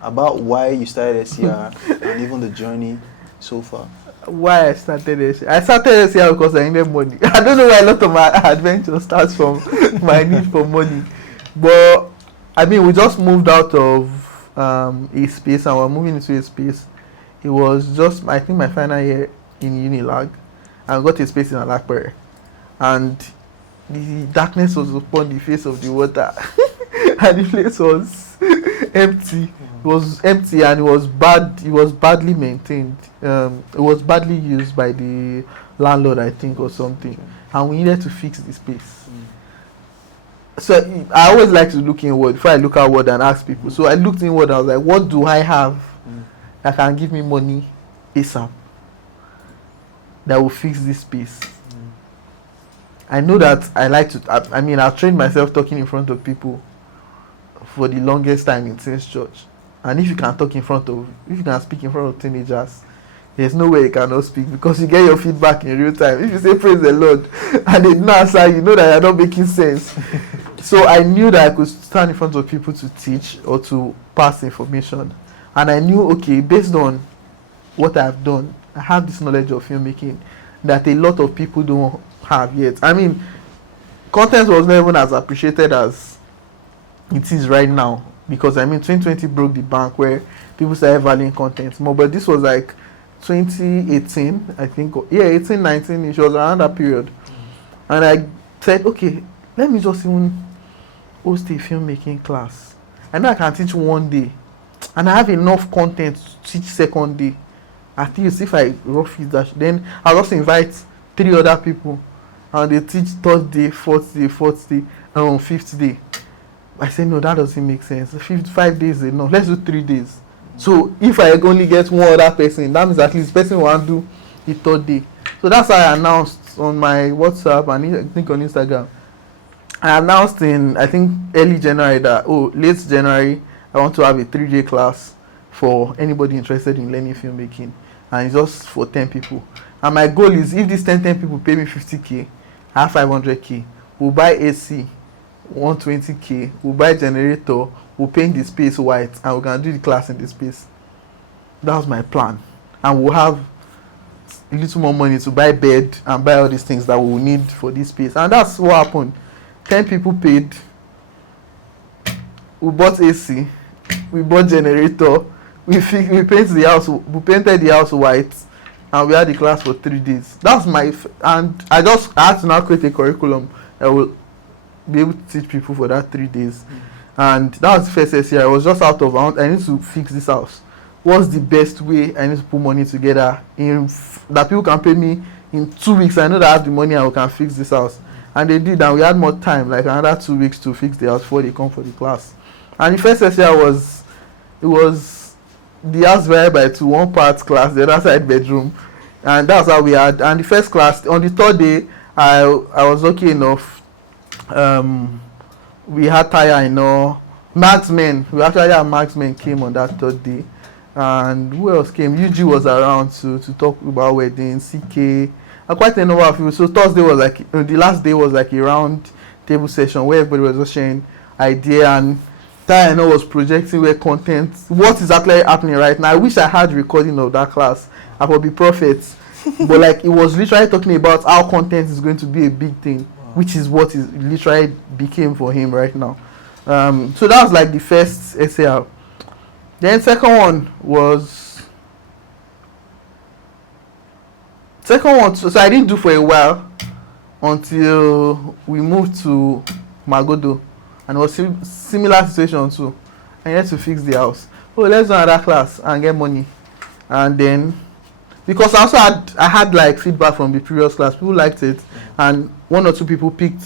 about why you started SCR and even the journey so far. Why I started SCR? I started SCR because I needed money. I don't know why a lot of my adventure starts from my need for money. But, I mean, we just moved out of a space and we're moving into a space. It was just, I think, my final year in Unilag. I got a space in Alakpere. And the darkness was upon the face of the water. And the place was empty. It was empty and it was badly maintained. It was badly used by the landlord, I think, or something. Okay. And we needed to fix the space. So I always like to look inward before I look outward and ask people. So I looked inward and I was like, what do I have that can give me money ASAP that will fix this space? I know that I like to, I mean, I've trained myself talking in front of people for the longest time in Saints Church. And if you can speak in front of teenagers, there's no way you cannot speak because you get your feedback in real time. If you say praise the Lord and they don't answer, you know that you're not making sense. So I knew that I could stand in front of people to teach or to pass information. And I knew, okay, based on what I've done, I have this knowledge of filmmaking that a lot of people don't have yet. I mean, content was not even as appreciated as it is right now. Because I mean, 2020 broke the bank where people started valuing content more. But this was like 2018, I think. Yeah, 18, 19, it was around that period. And I said, okay, let me just even host a filmmaking class. I know I can teach one day. And I have enough content to teach second day. At least if I rough it, then I'll just invite 3 other people. And they teach third day, fourth day, and on 5th day. I said, no, that doesn't make sense. 5 days is enough. Let's do 3 days. So if I only get one other person, that means at least the person will do the 3rd day. So that's why I announced on my WhatsApp and I think on Instagram. I announced in, I think, early January that, late January, I want to have a 3-day class for anybody interested in learning filmmaking. And it's just for 10 people. And my goal is, if these 10 people pay me 50K, I have 500K. We'll buy AC. 120K, we'll buy generator, we'll paint the space white, and we're gonna do the class in the space. That was my plan. And we'll have a little more money to buy bed and buy all these things that we will need for this space. And that's what happened. 10 people paid. We bought AC, we bought generator, we painted the house white, and we had the class for 3 days. That's and I had to now create a curriculum that will be able to teach people for that 3 days. And that was the first year. I was just out of I need to fix this house. What's the best way I need to put money together that people can pay me in 2 weeks? I know that I have the money and we can fix this house. And they did, and we had more time, like another 2 weeks to fix the house before they come for the class. And the first year was the house divided by 2, one part class, the other side bedroom. And that's how we had. And the first class, on the 3rd day, I was okay enough. We had Taya, Marksmen. We actually had Marksmen came on that 3rd day. And who else came? UG was around to talk about weddings, CK, and quite a number of people. So Thursday was like, the last day was like a round table session where everybody was just sharing idea, and Taya was projecting where content, what is actually happening right now. I wish I had recording of that class. I would be prophets. But like, it was literally talking about how content is going to be a big thing. Which is what is literally became for him right now. So that was like the first SAR. Then second one, so I didn't do for a while until we moved to Magodo. And it was similar situation too. I had to fix the house. Let's do another class and get money. And then, because I had like feedback from the previous class, people liked it, and 1 or 2 people picked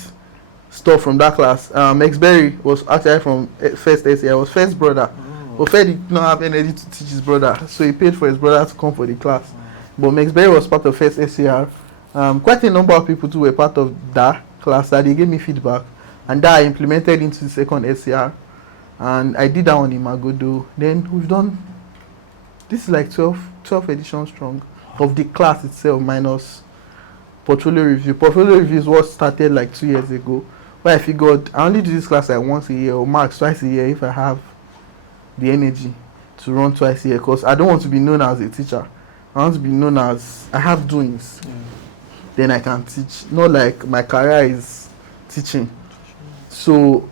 stuff from that class. Exberry was actually from first SCR. I was first brother, but Fed did not have energy to teach his brother, so he paid for his brother to come for the class. But Exberry was part of first SCR. Quite a number of people too were part of that class that they gave me feedback, and that I implemented into the second SCR. And I did that one in Magodo. Then we've done, this is like 12 editions strong of the class itself minus portfolio review. Portfolio review is what started like 2 years ago, where I figured I only do this class like once a year or max twice a year if I have the energy. to run twice a year because I don't want to be known as a teacher. I want to be known as I have doings. Then I can teach. Not like my career is teaching. So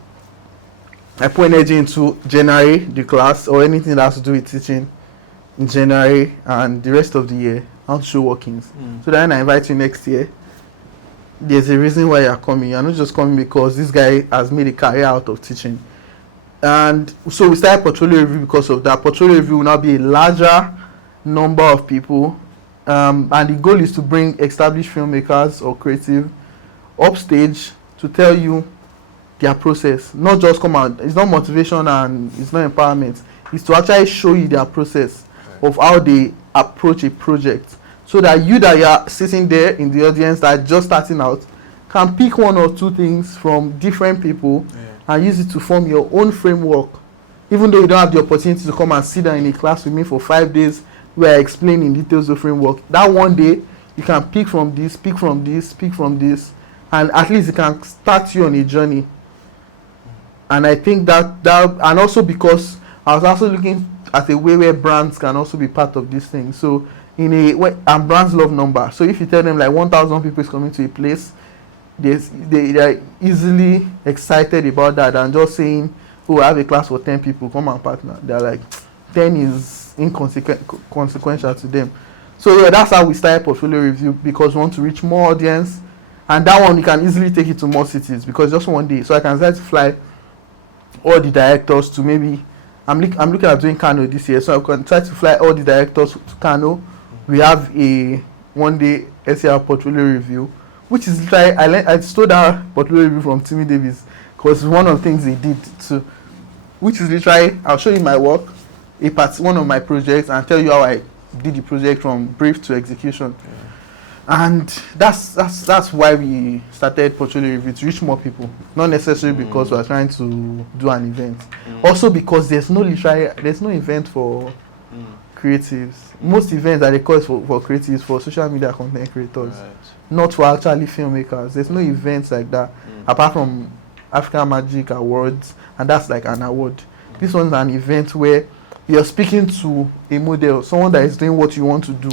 I put energy into January, the class, or anything that has to do with teaching in January, and the rest of the year I want to show workings. So then I invite you next year. There's a reason why you're coming. You're not just coming because this guy has made a career out of teaching. And so we started portfolio review because of that. Portfolio review will now be a larger number of people. And the goal is to bring established filmmakers or creative upstage to tell you their process. Not just come out. It's not motivation and it's not empowerment. It's to actually show you their process of how they approach a project. So that you are sitting there in the audience that are just starting out can pick one or two things from different people and use it to form your own framework. Even though you don't have the opportunity to come and sit down in a class with me for 5 days where I explain in details the framework, that one day you can pick from this, pick from this, pick from this, and at least it can start you on a journey. And I think that and also because I was also looking at a way where brands can also be part of this thing. So and brands love numbers. So if you tell them like 1,000 people is coming to a place, they are easily excited about that than just saying, oh, I have a class for 10 people, come and partner. They're like, 10 is inconsequential to them. So yeah, that's how we started portfolio review, because we want to reach more audience. And that one, you can easily take it to more cities because just one day. So I can start to fly all the directors to maybe, I'm looking at doing Kano this year. So I can try to fly all the directors to Kano. We have a one-day SCR portfolio review, which is like I stole that portfolio review from Timmy Davis because one of the things they did too, which is literally I'll show you my work, one of my projects, and tell you how I did the project from brief to execution. And that's why we started portfolio review, to reach more people, not necessarily because we are trying to do an event. Also because there's no event for creatives. Most events that they call for creatives, for social media content creators, not for actually filmmakers. There's no events like that apart from African Magic Awards, and that's like an award. This one's an event where you're speaking to a model, someone that is doing what you want to do,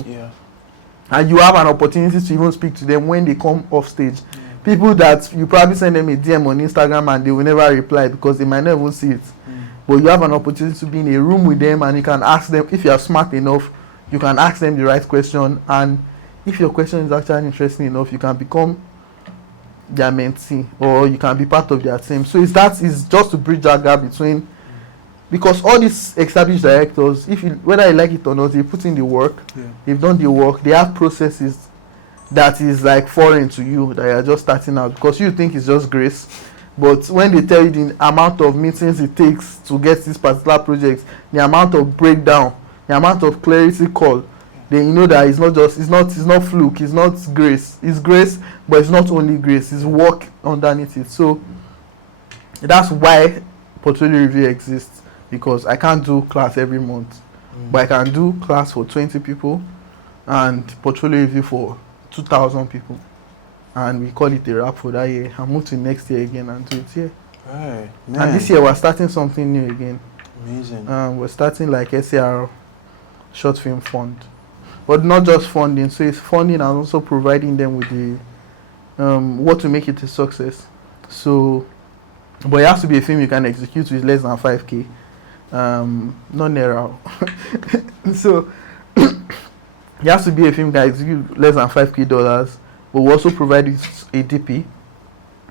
and you have an opportunity to even speak to them when they come off stage. People that you probably send them a DM on Instagram and they will never reply because they might not even see it. But you have an opportunity to be in a room with them and you can ask them, if you are smart enough, you can ask them the right question, and if your question is actually interesting enough, you can become their mentee or you can be part of their team. So it's just to bridge that gap between, because all these established directors, whether you like it or not, they put in the work, they've done the work, they have processes that is like foreign to you, that you're just starting out, because you think it's just grace. But when they tell you the amount of meetings it takes to get this particular project, the amount of breakdown, the amount of clarity call, then you know that it's not fluke, it's not grace. It's grace, but it's not only grace, it's work underneath it. So that's why portfolio review exists, because I can't do class every month, but I can do class for 20 people and portfolio review for 2,000 people. And we call it a wrap for that year. I move to next year again and do it here. Right, man. And this year we're starting something new again. Amazing. We're starting like SCR short film fund, but not just funding. So it's funding and also providing them with the what to make it a success. So, but it has to be a film you can execute with less than 5K, not narrow. So it has to be a film that execute less than $5K. But we also provide you a DP.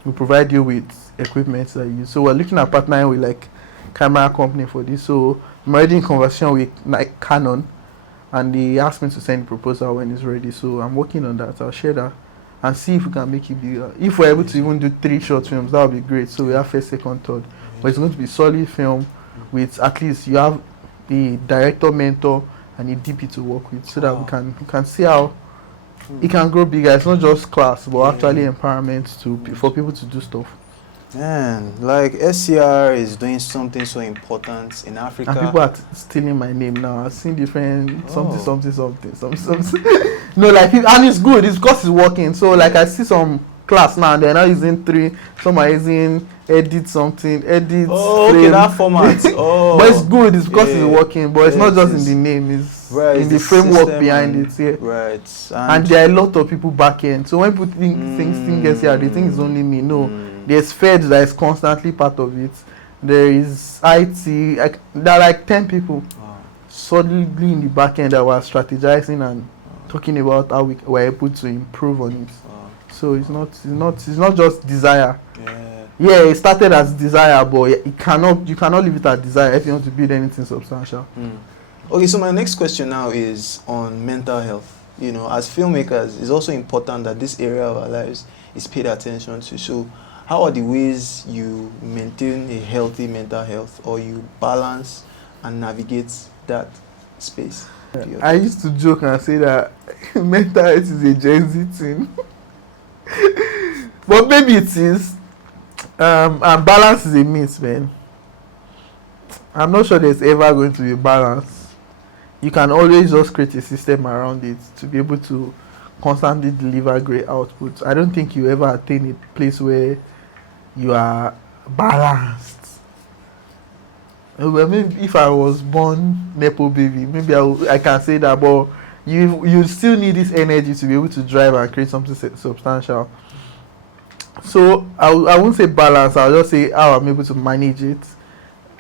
We provide you with equipment that you use. So we're looking at partnering with like camera company for this. So I'm already in conversation with like Canon, and they asked me to send the proposal when it's ready. So I'm working on that. I'll share that and see if we can make it bigger. If we're able to even do 3 short films, that would be great. So we have first, second, third. But it's going to be solid film with at least you have the director, mentor, and a DP to work with, so that we can see how it can grow bigger. It's not just class, but actually empowerment for people to do stuff. Man, like SCR is doing something so important in Africa. And people are stealing my name now. I've seen different something. No, like, and it's good. It's because it's working. So like I see some class now, they're now using 3. Some are using edit something, edit. Oh, okay, frame. that format. Oh, but it's good. It's because yeah, it's working. But it's yeah, not just it in is. the name. It's Right, in it's the framework system behind and- it. Yeah. Right. And there are a lot of people back end. So when people think things gets here, they think it's only me. No, there's Fed that is constantly part of it. There is IT. There are like 10 people Wow. solidly in the back end that were strategizing and talking about how we were able to improve on it. Wow. So it's not just desire. Yeah. Yeah, it started as desire, but you cannot leave it at desire if you want to build anything substantial. Okay, so my next question now is on mental health. You know, as filmmakers, it's also important that this area of our lives is paid attention to. So how are the ways you maintain a healthy mental health, or you balance and navigate that space? I used to joke and say that mental health is a Gen Z thing. But maybe it is. And balance is a myth, man. I'm not sure there's ever going to be balance. You can always just create a system around it to be able to constantly deliver great outputs. I don't think you ever attain a place where you are balanced. Well, maybe if I was born Nepo baby, maybe I can say that, but you still need this energy to be able to drive and create something substantial. So I won't say balance, I'll just say how I'm able to manage it.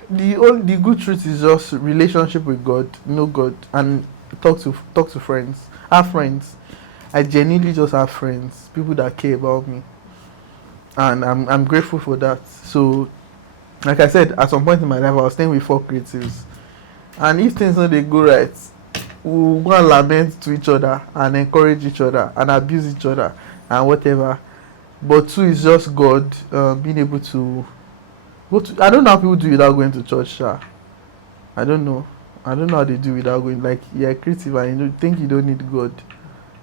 The good truth is just relationship with God, know God, and talk to friends. Have friends. I genuinely just have friends, people that care about me, and I'm grateful for that. So, like I said, at some point in my life, I was staying with 4 creatives, and if things don't they go right, we'll go and lament to each other and encourage each other and abuse each other and whatever. But 2 is just God, being able to go to. I don't know how people do without going to church, sha. I don't know how they do without going. Like, you're creative and you think you don't need God.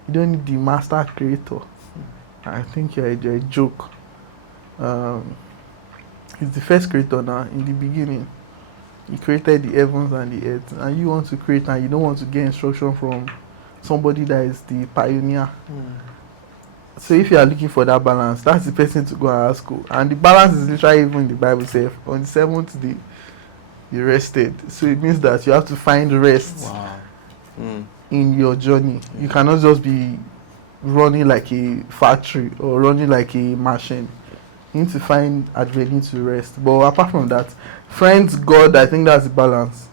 You don't need the master creator. I think you're a joke. He's the first creator now. In the beginning, he created the heavens and the earth, and you want to create and you don't want to get instruction from somebody that is the pioneer. So if you are looking for that balance, that's the person to go and ask. And the balance is literally even in the Bible itself. On the 7th day, you rested. So it means that you have to find rest. Wow. In your journey. You cannot just be running like a factory or running like a machine. You need to find advantage to rest. But apart from that, friends, God, I think that's the balance.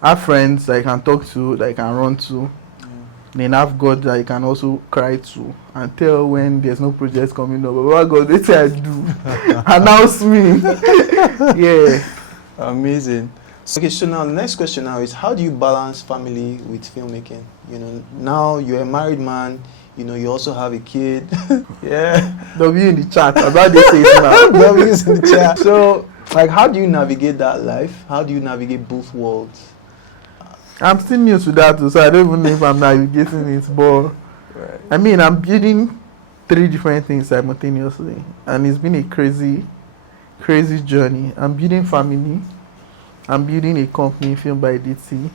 Have friends that you can talk to, that you can run to. Then have God that you can also cry to and tell when there's no project coming up. But God, what I do? Announce me. Yeah. Amazing. Okay, so now the next question now is, how do you balance family with filmmaking? You know, now you're a married man, you know, you also have a kid. Yeah. W in the chat. About this say it now. W is in the chat. So, like, how do you navigate that life? How do you navigate both worlds? I'm still new to that too, so I don't even know if I'm navigating it, but Right. I mean, I'm building 3 different things simultaneously, and it's been a crazy journey. I'm building family, I'm building a company, FILMBYDT,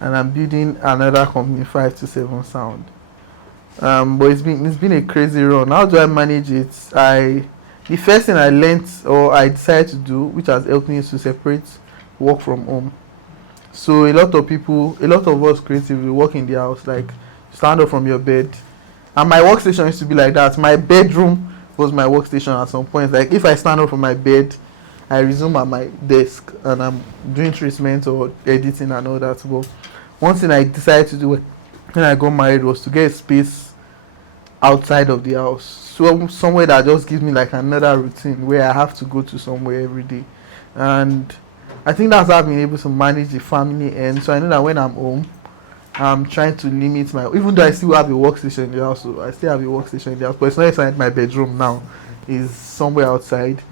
and I'm building another company, 527 Sound. But it's been a crazy run. How do I manage it? The first thing I learned or I decided to do, which has helped me, is to separate work from home. So a lot of us creatively work in the house, like stand up from your bed. And my workstation used to be like that. My bedroom was my workstation at some point. Like if I stand up from my bed, I resume at my desk and I'm doing treatment or editing and all that. But one thing I decided to do when I got married was to get a space outside of the house. So somewhere that just gives me like another routine where I have to go to somewhere every day. And I think that's how I've been able to manage the family end. So I know that when I'm home, I'm trying to limit even though I still have a workstation in the house, so I still have a workstation in the house, but it's not inside my bedroom now. It's somewhere outside.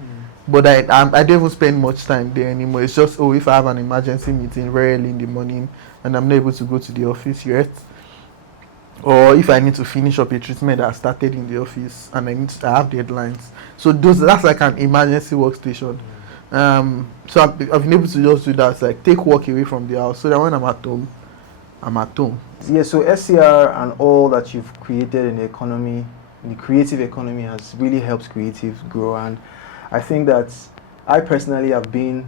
But I don't even spend much time there anymore. It's just, if I have an emergency meeting very early in the morning and I'm not able to go to the office yet, or if I need to finish up a treatment that I started in the office and I have deadlines. So that's like an emergency workstation. So I've been able to just do that, like take work away from the house so that when I'm at home. Yeah, so SCR and all that you've created in the economy in the creative economy has really helped creatives grow. And I think that I personally have been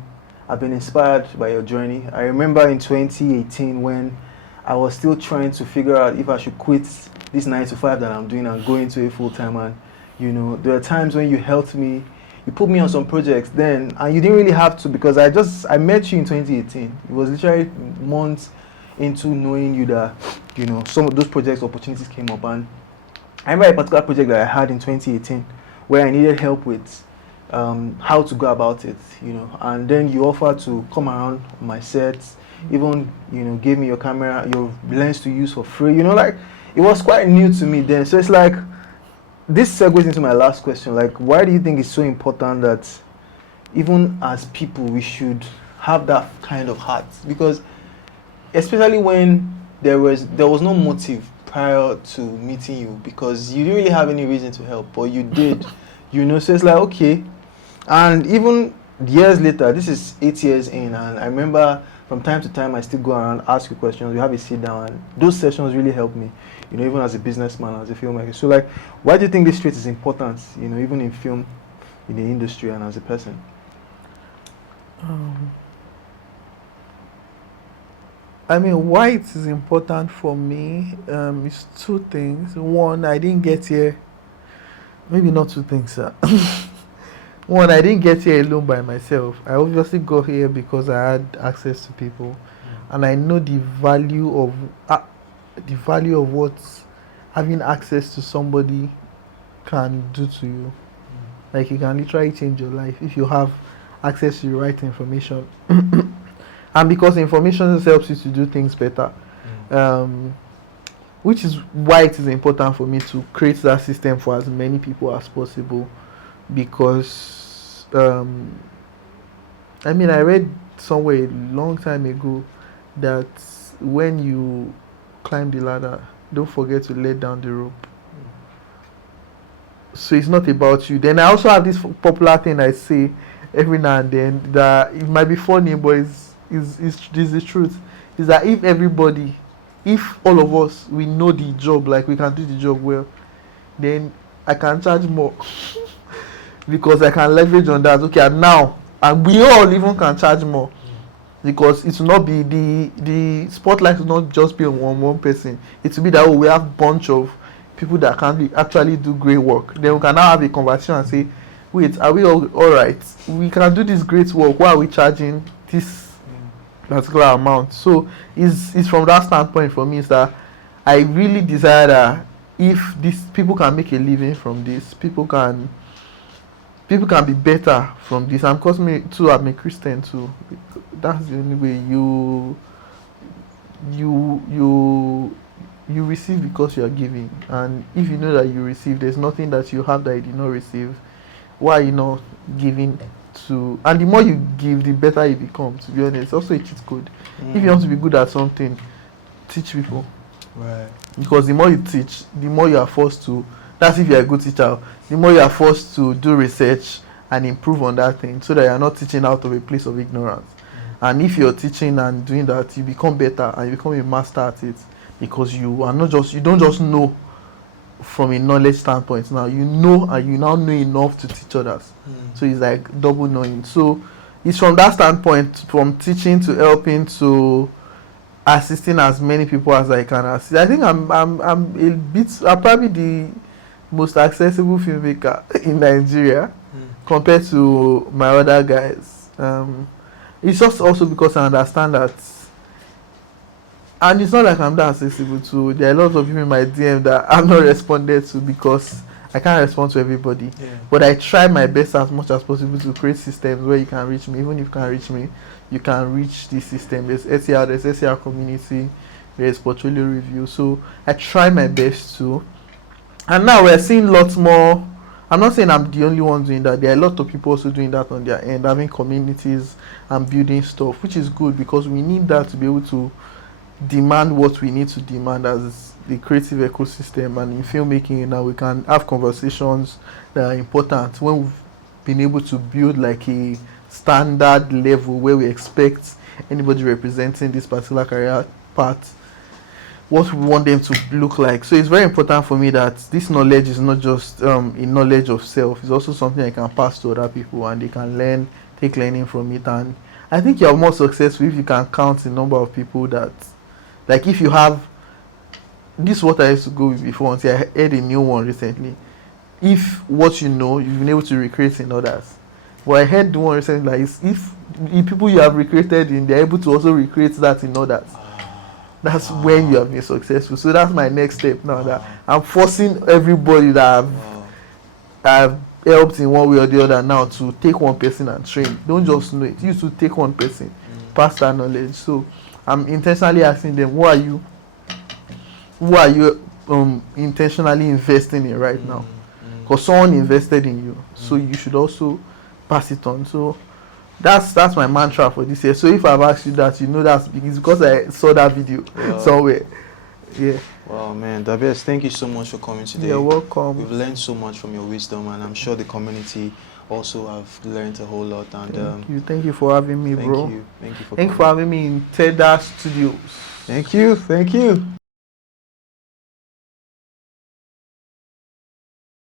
inspired by your journey. I remember in 2018 when I was still trying to figure out if I should quit this 9 to 5 that I'm doing and go into a full-time. And you know, there are times when you helped me, you put me on some projects then, and you didn't really have to, because I met you in 2018. It was literally months into knowing you that, you know, some of those projects opportunities came up. And I remember a particular project that I had in 2018 where I needed help with how to go about it, you know, and then you offered to come around my sets, even, you know, gave me your camera, your lens to use for free, you know, like, it was quite new to me then. So it's like, this segues into my last question, like, why do you think it's so important that even as people we should have that kind of heart? Because especially when there was no motive prior to meeting you, because you didn't really have any reason to help, but you did, you know. So it's like, okay. And even years later, this is 8 years in, and I remember from time to time I still go around, ask you questions, we have a sit down, and those sessions really help me, you know, even as a businessman, as a filmmaker. So like, why do you think this trait is important, you know, even in film, in the industry, and as a person? I mean, why it is important for me is two things. One, I didn't get here, maybe not two things, sir. One, I didn't get here alone by myself. I obviously got here because I had access to people, and I know the value of what having access to somebody can do to you. Like, it can literally change your life if you have access to the right information. And because information just helps you to do things better, which is why it is important for me to create that system for as many people as possible. Because I mean, I read somewhere a long time ago that when you climb the ladder, don't forget to let down the rope. So it's not about you. Then I also have this popular thing I say every now and then, that it might be funny, but is the truth. Is that if all of us, we know the job, like we can do the job well, then I can charge more. Because I can leverage on that. Okay, and we all even can charge more, because it will not be the spotlight will not just be on one person. It will be that we have a bunch of people that can actually do great work. Then we can now have a conversation and say, wait, are we all right? We can do this great work. Why are we charging this particular amount? So it's from that standpoint for me, is that I really desire that if these people can make a living from this, people can be better from this. And because me too, I'm a Christian too. That's the only way you receive, because you are giving. And if you know that you receive, there's nothing that you have that you did not receive. Why are you not giving to? And the more you give, the better you become, to be honest. It's also a cheat code. If you want to be good at something, teach people. Right. Because the more you teach, the more you are forced to. That's if you're a good teacher. The more you are forced to do research and improve on that thing, so that you're not teaching out of a place of ignorance. And if you're teaching and doing that, you become better and you become a master at it, because you don't just know from a knowledge standpoint. Now you know, and you now know enough to teach others. So it's like double knowing. So it's from that standpoint, from teaching to helping to assisting as many people as I can assist. I think I'm probably the most accessible filmmaker in Nigeria compared to my other guys. It's just also because I understand that, and it's not like I'm that accessible to. There are lots of people in my DM that I've not responded to, because I can't respond to everybody. But I try my best as much as possible to create systems where you can reach me. Even if you can't reach me, you can reach this system. There's SCR community, there's portfolio review. So I try my best to. And now we're seeing lots more. I'm not saying I'm the only one doing that. There are a lot of people also doing that on their end, having communities and building stuff, which is good, because we need that to be able to demand what we need to demand as the creative ecosystem. And in filmmaking now, we can have conversations that are important when we've been able to build like a standard level where we expect anybody representing this particular career path what we want them to look like. So it's very important for me that this knowledge is not just a knowledge of self. It's also something I can pass to other people and they can learn, take learning from it. And I think you're more successful if you can count the number of people that, like, if you have, this is what I used to go with before until I heard a new one recently. If what you know, you've been able to recreate in others. But I heard the one recently, like, if the people you have recreated in, they're able to also recreate that in others. That's when you have been successful. So that's my next step now, that I'm forcing everybody that I've helped in one way or the other now to take one person and train. Don't just know it. You used to take one person, pass that knowledge. So I'm intentionally asking them, who are you intentionally investing in right now? Because someone invested in you, so you should also pass it on. So that's my mantra for this year. So if I've asked you that, you know that's because I saw that video somewhere. Yeah. Wow, man, Dabest, thank you so much for coming today. You're welcome. We've learned so much from your wisdom, and I'm sure the community also have learned a whole lot. And thank you for having me, bro. Thank you for having me in Tedart Studios. Thank you.